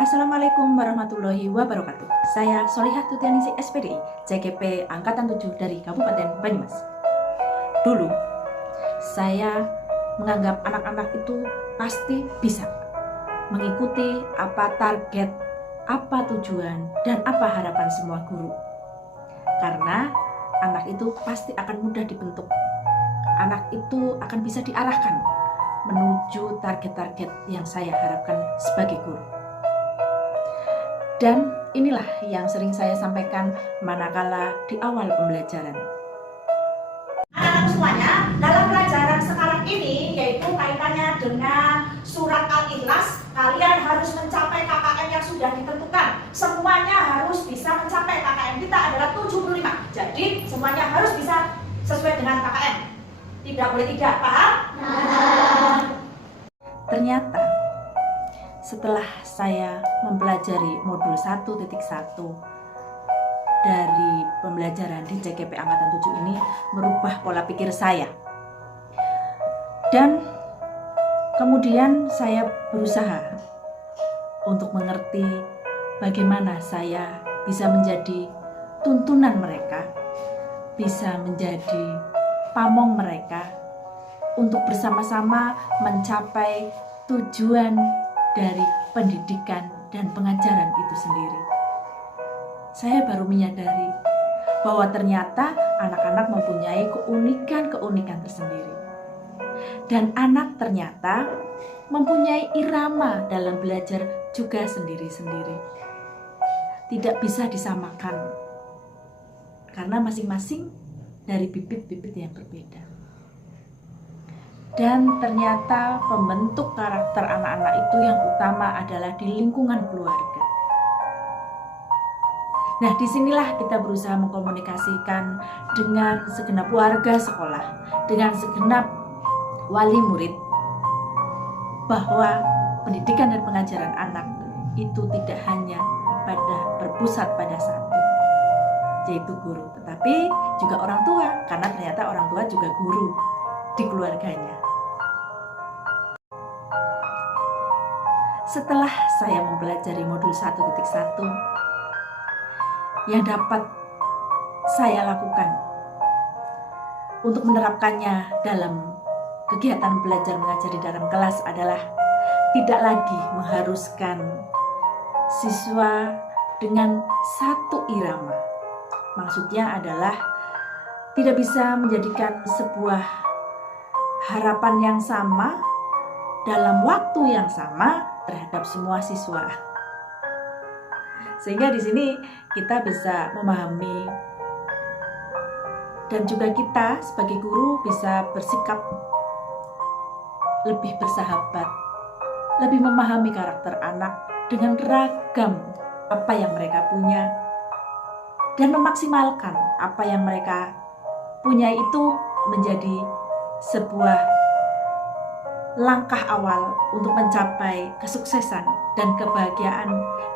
Assalamualaikum warahmatullahi wabarakatuh. Saya Solihah Tutianingsih SPDI, CGP Angkatan 7 dari Kabupaten Banyumas. Dulu, saya menganggap anak-anak itu pasti bisa mengikuti apa target, apa tujuan, dan apa harapan semua guru. Karena anak itu pasti akan mudah dibentuk. Anak itu akan bisa diarahkan menuju target-target yang saya harapkan sebagai guru. Dan inilah yang sering saya sampaikan manakala di awal pembelajaran. Anak-anak semuanya, dalam pelajaran sekarang ini, yaitu kaitannya dengan surat Al-Ikhlas, kalian harus mencapai KKM yang sudah ditentukan. Semuanya harus bisa mencapai KKM kita adalah 75. Jadi semuanya harus bisa sesuai dengan KKM. Tidak boleh tidak, paham? Ternyata setelah saya mempelajari modul 1.1 dari pembelajaran di CGP Angkatan 7 ini merubah pola pikir saya. Dan kemudian saya berusaha untuk mengerti bagaimana saya bisa menjadi tuntunan mereka, bisa menjadi pamong mereka untuk bersama-sama mencapai tujuan dari pendidikan dan pengajaran itu sendiri. Saya baru menyadari bahwa ternyata anak-anak mempunyai keunikan-keunikan tersendiri. Dan anak ternyata mempunyai irama dalam belajar juga sendiri-sendiri. Tidak bisa disamakan karena masing-masing dari bibit-bibit yang berbeda. Dan ternyata pembentuk karakter anak-anak itu yang utama adalah di lingkungan keluarga. Nah, disinilah kita berusaha mengkomunikasikan dengan segenap warga sekolah, dengan segenap wali murid, bahwa pendidikan dan pengajaran anak itu tidak hanya berpusat pada satu, yaitu guru, tetapi juga orang tua, karena ternyata orang tua juga guru di keluarganya. Setelah saya mempelajari modul 1.1, yang dapat saya lakukan untuk menerapkannya dalam kegiatan belajar mengajar di dalam kelas adalah tidak lagi mengharuskan siswa dengan satu irama. Maksudnya adalah tidak bisa menjadikan sebuah harapan yang sama dalam waktu yang sama terhadap semua siswa. Sehingga di sini kita bisa memahami dan juga kita sebagai guru bisa bersikap lebih bersahabat, lebih memahami karakter anak dengan ragam apa yang mereka punya dan memaksimalkan apa yang mereka punya itu menjadi sebuah langkah awal untuk mencapai kesuksesan dan kebahagiaan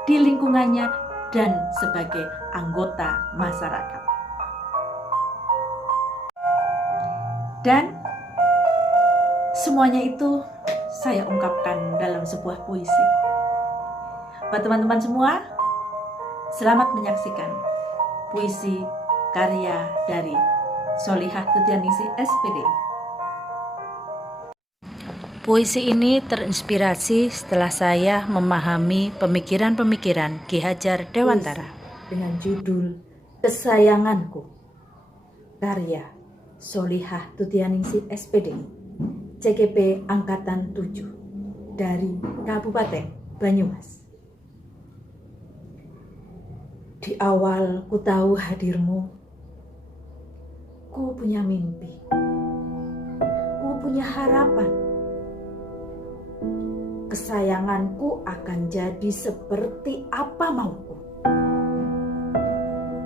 di lingkungannya dan sebagai anggota masyarakat. Dan semuanya itu saya ungkapkan dalam sebuah puisi. Buat teman-teman semua, selamat menyaksikan puisi karya dari Solihah Tutianingsih SPDI. Puisi ini terinspirasi setelah saya memahami pemikiran-pemikiran Ki Hajar Dewantara dengan judul Kesayanganku, karya Solihah Tutianingsih SPDI, CGP Angkatan 7 dari Kabupaten Banyumas. Di awal ku tahu hadirmu, ku punya mimpi, ku punya harapan. Kesayanganku akan jadi seperti apa mauku.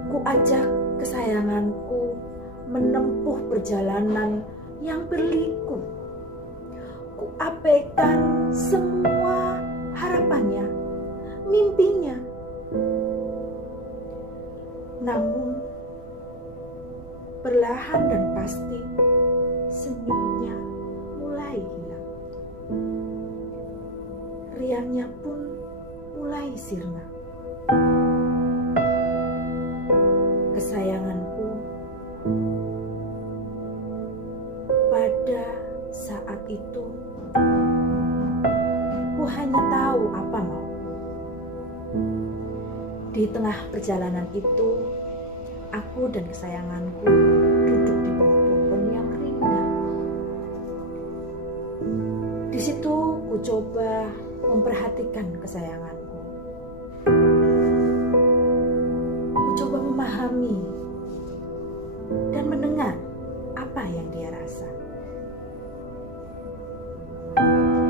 Ku ajak kesayanganku menempuh perjalanan yang berliku. Ku abaikan semua harapannya, mimpinya. Namun perlahan dan pasti senyumnya mulai hilang. Riangnya pun mulai sirna. Kesayanganku, pada saat itu ku hanya tahu apa mau. Di tengah perjalanan itu, aku dan kesayanganku duduk di bawah pohon yang rindang. Di situ ku coba memperhatikan kesayanganku. Ku coba memahami dan mendengar apa yang dia rasa.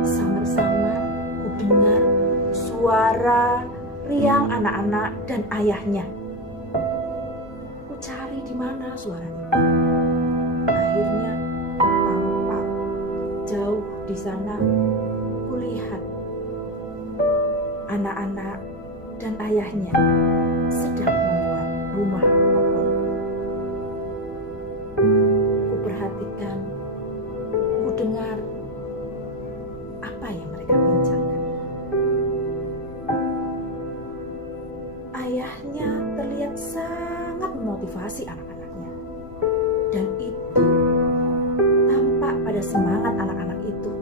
Samar-samar ku dengar suara riang anak-anak dan ayahnya. Ku cari di mana suaranya. Akhirnya tampak jauh di sana kulihat anak-anak dan ayahnya sedang membuat rumah pohon. Ku perhatikan, ku dengar apa yang mereka bincangkan. Ayahnya terlihat sangat memotivasi anak-anaknya, dan itu tampak pada semangat anak-anak itu.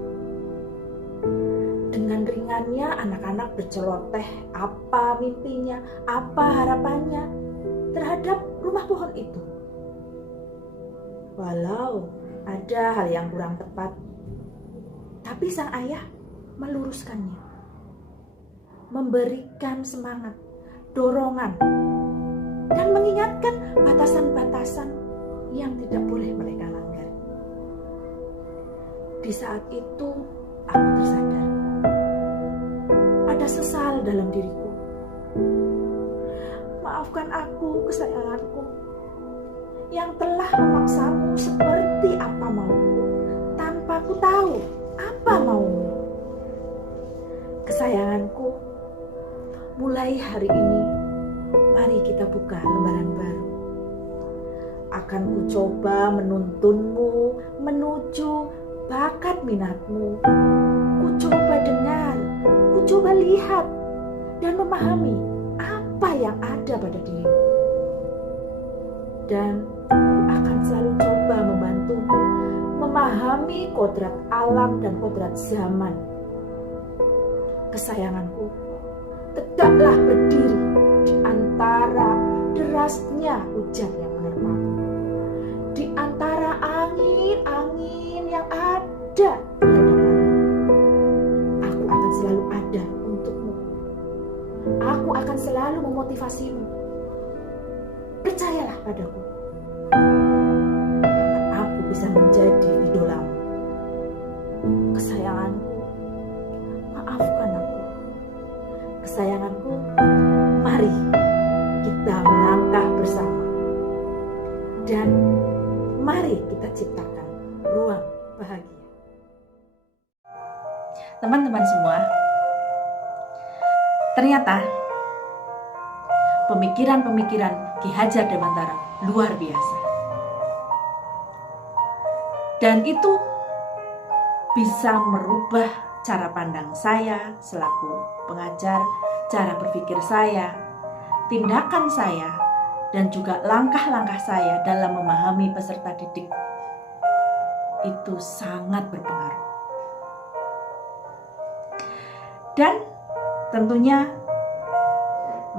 Dengan ringannya anak-anak berceloteh apa mimpinya, apa harapannya terhadap rumah pohon itu. Walau ada hal yang kurang tepat, tapi sang ayah meluruskannya, memberikan semangat, dorongan, dan mengingatkan batasan-batasan yang tidak boleh mereka langgar. Di saat itu aku tersadar, ada sesal dalam diriku. Maafkan aku, kesayanganku, yang telah memaksamu seperti apa mauku, tanpa ku tahu apa maumu. Kesayanganku, mulai hari ini, mari kita buka lembaran baru. Akan ku coba menuntunmu menuju bakat minatmu. Ku coba dengar, ku coba lihat, dan memahami apa yang ada pada dirimu. Dan ku akan selalu coba membantumu memahami kodrat alam dan kodrat zaman. Kesayanganku, tegaklah berdiri di antara derasnya hujan yang menerpamu, di antara angin-angin yang ada di hadapanmu. Aku akan selalu ada untukmu. Aku akan selalu memotivasimu. Percayalah padaku, agar aku bisa menjadi idolamu. Kesayanganku, maafkan aku. Kesayanganku, mari kita melangkah bersama, dan mari kita ciptakan ruang bahagia. Teman-teman semua, ternyata pemikiran-pemikiran Ki Hajar Dewantara luar biasa, dan itu bisa merubah cara pandang saya selaku pengajar, cara berpikir saya, tindakan saya, dan juga langkah-langkah saya dalam memahami peserta didik. Itu sangat berpengaruh. Dan tentunya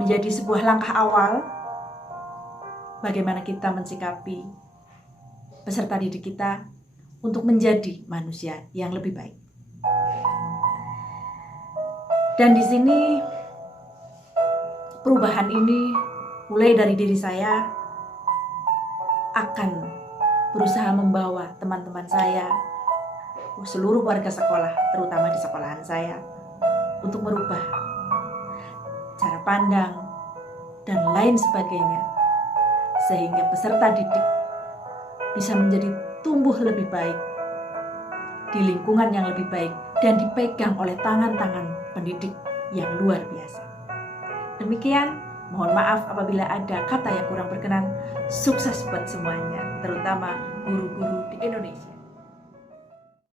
menjadi sebuah langkah awal bagaimana kita mensikapi peserta didik kita untuk menjadi manusia yang lebih baik. Dan di sini perubahan ini mulai dari diri saya, akan berusaha membawa teman-teman saya, seluruh warga sekolah, terutama di sekolahan saya, untuk merubah cara pandang dan lain sebagainya, sehingga peserta didik bisa menjadi tumbuh lebih baik di lingkungan yang lebih baik dan dipegang oleh tangan-tangan pendidik yang luar biasa. Demikian, mohon maaf apabila ada kata yang kurang berkenan. Sukses buat semuanya, terutama guru-guru di Indonesia.